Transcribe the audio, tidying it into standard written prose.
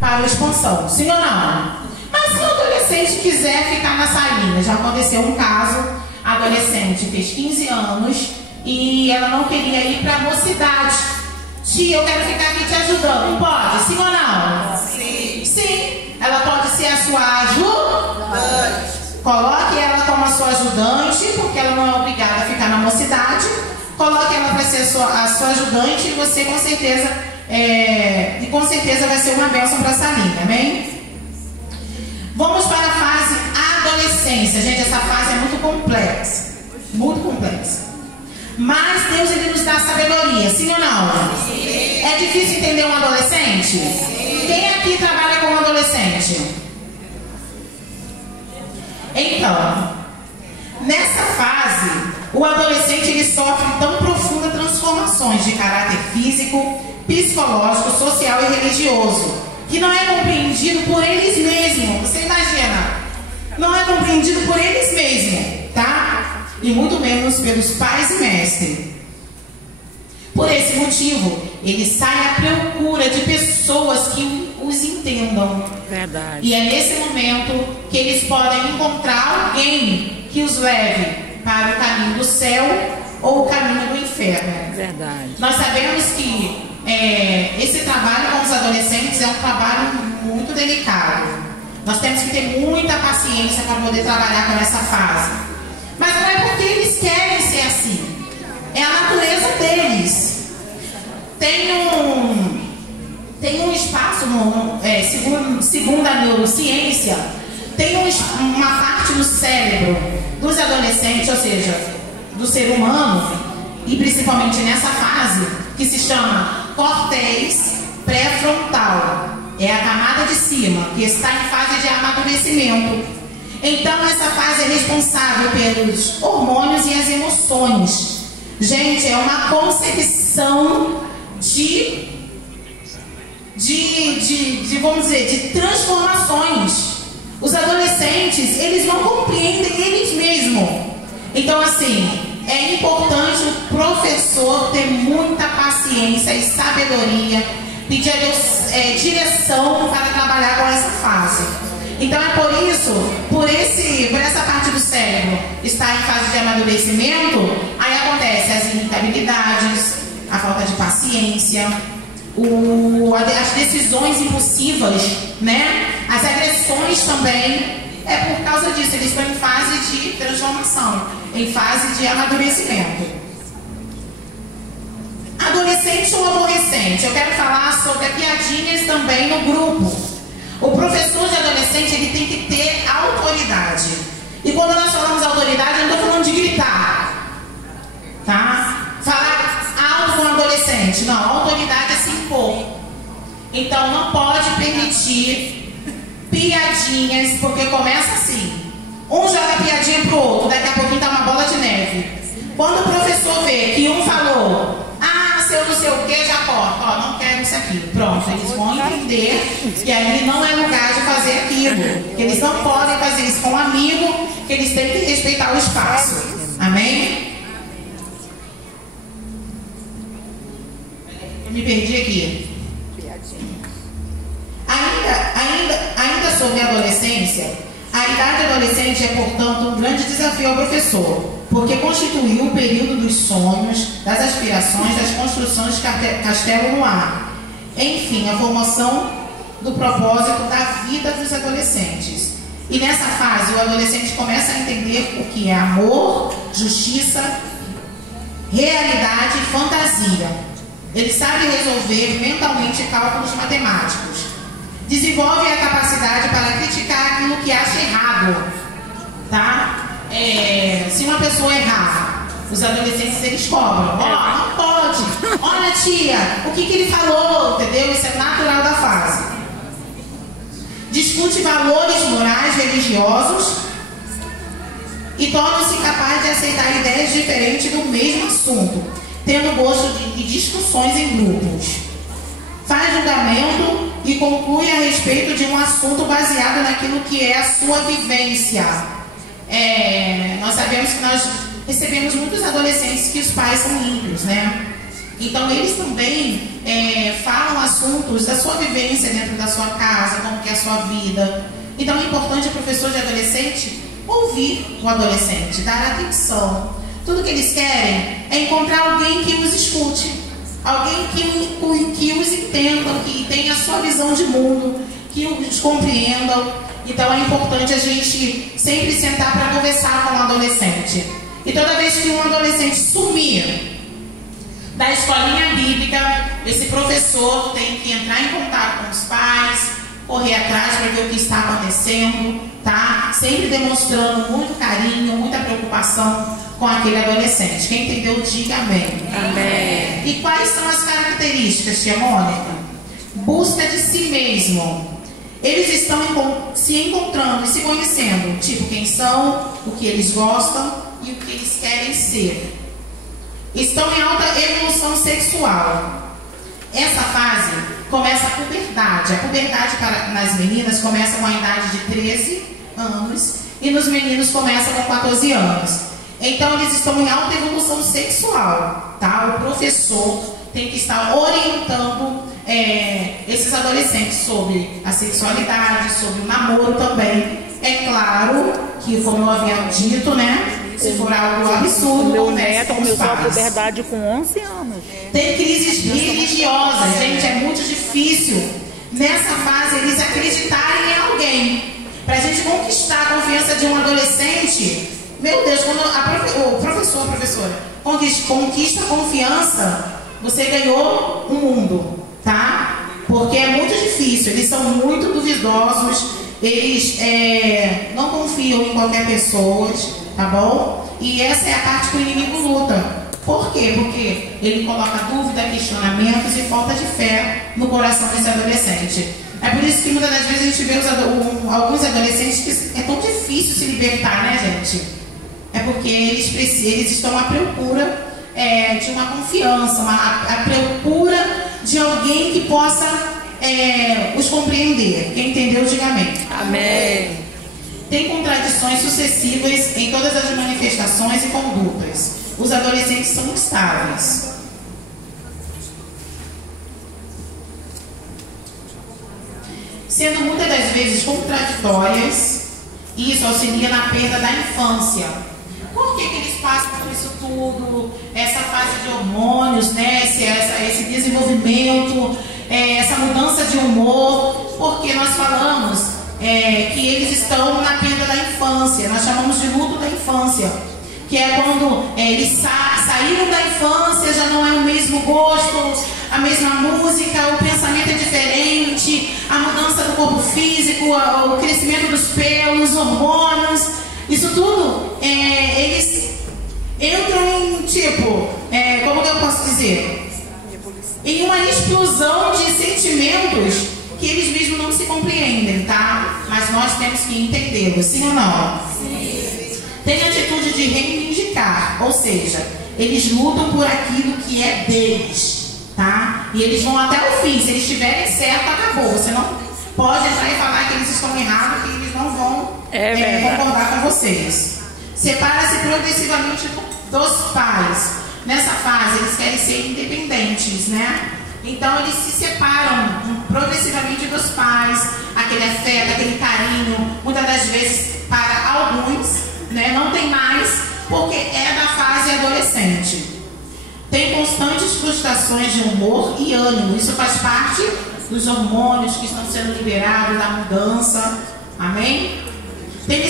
para a expansão, sim ou não? Mas se o adolescente quiser ficar na salinha, já aconteceu um caso, a adolescente fez 15 anos e ela não queria ir para a mocidade. Tia, eu quero ficar aqui te ajudando. Pode, sim ou não? Sim. Sim, ela pode ser a sua ajudante. Coloque ela como a sua ajudante, porque ela não é obrigada a ficar na mocidade. Coloque ela para ser a sua ajudante e você com certeza vai ser uma bênção para essa linha, amém? Vamos para a fase adolescência. Gente, essa fase é muito complexa. Muito complexa. Mas Deus, ele nos dá sabedoria, sim ou não? Sim. É difícil entender um adolescente? Sim. Quem aqui trabalha com um adolescente? Então, nessa fase, o adolescente ele sofre tão profundas transformações de caráter físico, psicológico, social e religioso, que não é compreendido por eles mesmos. Você imagina? Não é compreendido por eles mesmos, tá? E muito menos pelos pais e mestres. Por esse motivo, ele sai à procura de pessoas que os entendam. Verdade. E é nesse momento que eles podem encontrar alguém que os leve para o caminho do céu ou o caminho do inferno. Verdade. Nós sabemos que esse trabalho com os adolescentes é um trabalho muito delicado. Nós temos que ter muita paciência para poder trabalhar com essa fase. Mas não é porque eles querem ser assim. É a natureza deles. Tem um espaço, segundo a neurociência, tem uma parte do cérebro dos adolescentes, ou seja, do ser humano, e principalmente nessa fase, que se chama córtex pré-frontal. É a camada de cima, que está em fase de amadurecimento. Então, essa fase é responsável pelos hormônios e as emoções. Gente, é uma concepção vamos dizer, de transformações. Os adolescentes, eles não compreendem eles mesmos. Então, assim, é importante o professor ter muita paciência e sabedoria, pedir a Deus direção para trabalhar com essa fase. Então é por isso, por essa parte do cérebro estar em fase de amadurecimento, aí acontece as irritabilidades, a falta de paciência, as decisões impulsivas, né? As agressões também. É por causa disso, eles estão em fase de transformação, em fase de amadurecimento. Adolescente ou aborrecente? Eu quero falar sobre piadinhas também no grupo. O professor de adolescente, ele tem que ter autoridade. E quando nós falamos autoridade, eu não estou falando de gritar, tá? Falar alto com o adolescente. Não, a autoridade é se impor. Então não pode permitir piadinhas, porque começa assim. Um joga piadinha pro outro, daqui a pouquinho tá uma bola de neve. Quando o professor vê que um falou, seu não sei o que, já corta, ó, não quero isso aqui. Pronto, eles vão entender que ali não é lugar de fazer aquilo. Que eles não podem fazer isso com um amigo, que eles têm que respeitar o espaço. Amém? Eu me perdi aqui. Ainda sobre a adolescência, a idade adolescente é, portanto, um grande desafio ao professor, porque constituiu o período dos sonhos, das aspirações, das construções de castelo no ar. Enfim, a formação do propósito da vida dos adolescentes. E nessa fase, o adolescente começa a entender o que é amor, justiça, realidade e fantasia. Ele sabe resolver mentalmente cálculos matemáticos. Desenvolve a capacidade para criticar aquilo que acha errado, tá? Se uma pessoa errar, os adolescentes eles cobram. Ó, não pode. Olha, tia, o que ele falou, entendeu? Isso é natural da fase. Discute valores morais, religiosos e torna-se capaz de aceitar ideias diferentes do mesmo assunto, tendo gosto de discussões em grupos. Faz julgamento e conclui a respeito de um assunto baseado naquilo que é a sua vivência. Nós sabemos que nós recebemos muitos adolescentes que os pais são ímpios, né? Então eles também falam assuntos da sua vivência dentro da sua casa, como que é a sua vida. Então é importante o professor de adolescente ouvir o adolescente, dar atenção. Tudo que eles querem é encontrar alguém que os escute, alguém que os entenda, que tenha a sua visão de mundo, que os compreendam. Então é importante a gente sempre sentar para conversar com o adolescente. E toda vez que um adolescente sumir da escolinha bíblica, esse professor tem que entrar em contato com os pais, correr atrás para ver o que está acontecendo, tá? Sempre demonstrando muito carinho, muita preocupação com aquele adolescente. Quem entendeu, diga amém. Amém. E quais são as características, tia Mônica? Busca de si mesmo. Eles estão se encontrando e se conhecendo, tipo quem são, o que eles gostam e o que eles querem ser. Estão em alta evolução sexual. Essa fase começa a puberdade. A puberdade nas meninas começa com a idade de 13 anos e nos meninos começa com 14 anos. Então eles estão em alta evolução sexual, tá? O professor tem que estar orientando esses adolescentes sobre a sexualidade, sobre o namoro também. É claro que, como eu havia dito, né? Se for algo absurdo, meu neto começou a puberdade com 11 anos. Tem crises religiosas, gente, é muito difícil nessa fase eles acreditarem em alguém. Para a gente conquistar a confiança de um adolescente, meu Deus, quando o professor, a professora, conquista a confiança, você ganhou o mundo, tá? Porque é muito difícil, eles são muito duvidosos, eles não confiam em qualquer pessoa, tá bom? E essa é a parte que o inimigo luta. Por quê? Porque ele coloca dúvida, questionamentos e falta de fé no coração desse adolescente. É por isso que muitas das vezes a gente vê alguns adolescentes que é tão difícil se libertar, né, gente? É porque eles estão à procura de uma confiança, à procura de alguém que possa os compreender. Quem entendeu, diga amém. Amém. Tem contradições sucessivas em todas as manifestações e condutas. Os adolescentes são instáveis. Sendo muitas das vezes contraditórias, e isso auxilia na perda da infância. Por que eles passam por isso tudo? Essa fase de hormônios, né? esse desenvolvimento, essa mudança de humor, porque nós falamos que eles estão na perda da infância. Nós chamamos de luto da infância, que é quando eles saíram da infância, já não é o mesmo gosto, a mesma música, o pensamento é diferente, a mudança do corpo físico, o crescimento dos pelos, hormônios, isso tudo, eles entram em como que eu posso dizer? Em uma explosão de sentimentos que eles mesmos não se compreendem, tá? Mas nós temos que entendê-los, sim ou não? Sim. Tem a atitude de reivindicar, ou seja, eles lutam por aquilo que é deles, tá? E eles vão até o fim. Se eles estiverem certo, acabou. Você não pode entrar e falar que eles estão errados, que eles não vão concordar com vocês. Separa-se progressivamente dos pais. Nessa fase, eles querem ser independentes, né? Então, eles se separam progressivamente dos pais, aquele afeto, aquele carinho, muitas das vezes para alguns, né, não tem mais, porque é da fase adolescente. Tem constantes flutuações de humor e ânimo, isso faz parte dos hormônios que estão sendo liberados, da mudança, amém? Tem